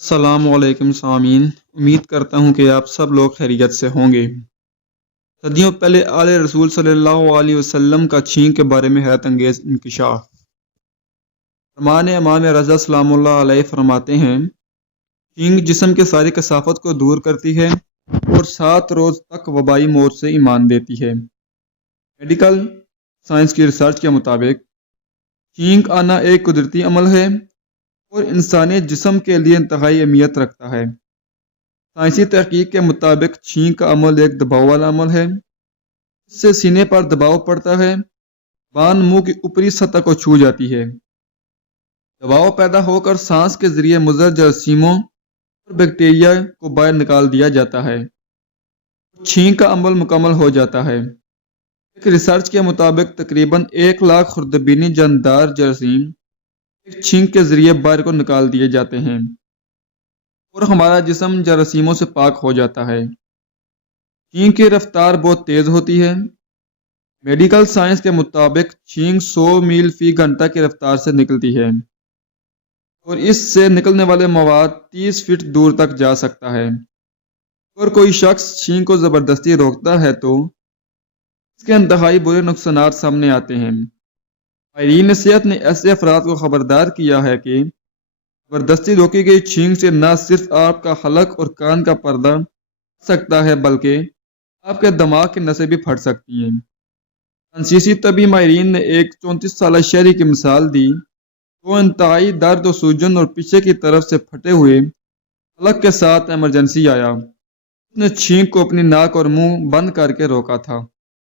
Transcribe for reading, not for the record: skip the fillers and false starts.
السلام علیکم سامعین، امید کرتا ہوں کہ آپ سب لوگ خیریت سے ہوں گے۔ صدیوں پہلے آل رسول صلی اللہ علیہ وسلم کا چھینک کے بارے میں حیرت انگیز انکشاف۔ فرمان امام رضا سلام اللہ علیہ فرماتے ہیں، چھینک جسم کے ساری کثافت کو دور کرتی ہے اور 7 روز تک وبائی موت سے ایمان دیتی ہے۔ میڈیکل سائنس کی ریسرچ کے مطابق چھینک آنا ایک قدرتی عمل ہے اور انسانی جسم کے لیے انتہائی اہمیت رکھتا ہے۔ سائنسی تحقیق کے مطابق چھینک کا عمل ایک دباؤ والا عمل ہے۔ اس سے سینے پر دباؤ پڑتا ہے، زبان منہ کی اوپری سطح کو چھو جاتی ہے۔ دباؤ پیدا ہو کر سانس کے ذریعے مضر جراثیموں اور بیکٹیریا کو باہر نکال دیا جاتا ہے۔ چھینک کا عمل مکمل ہو جاتا ہے۔ ایک ریسرچ کے مطابق تقریباً 1 لاکھ خردبینی جاندار جراثیم ایک چھینک کے ذریعے باہر کو نکال دیے جاتے ہیں اور ہمارا جسم جراثیموں سے پاک ہو جاتا ہے۔ چھینک کی رفتار بہت تیز ہوتی ہے۔ میڈیکل سائنس کے مطابق چھینک 100 میل فی گھنٹہ کی رفتار سے نکلتی ہے اور اس سے نکلنے والے مواد 30 فٹ دور تک جا سکتا ہے۔ اگر کوئی شخص چھینک کو زبردستی روکتا ہے تو اس کے انتہائی برے نقصانات سامنے آتے ہیں۔ ماہرین صحت نے ایسے افراد کو خبردار کیا ہے کہ زبردستی روکی گئی چھینک سے نہ صرف آپ کا حلق اور کان کا پردہ پھٹ سکتا ہے بلکہ آپ کے دماغ کی نسیں بھی پھٹ سکتی ہیں۔ فرانسیسی طبی ماہرین نے ایک 34 سالہ شہری کی مثال دی جو انتہائی درد و سوجن اور پیچھے کی طرف سے پھٹے ہوئے حلق کے ساتھ ایمرجنسی آیا۔ اس نے چھینک کو اپنی ناک اور منہ بند کر کے روکا تھا۔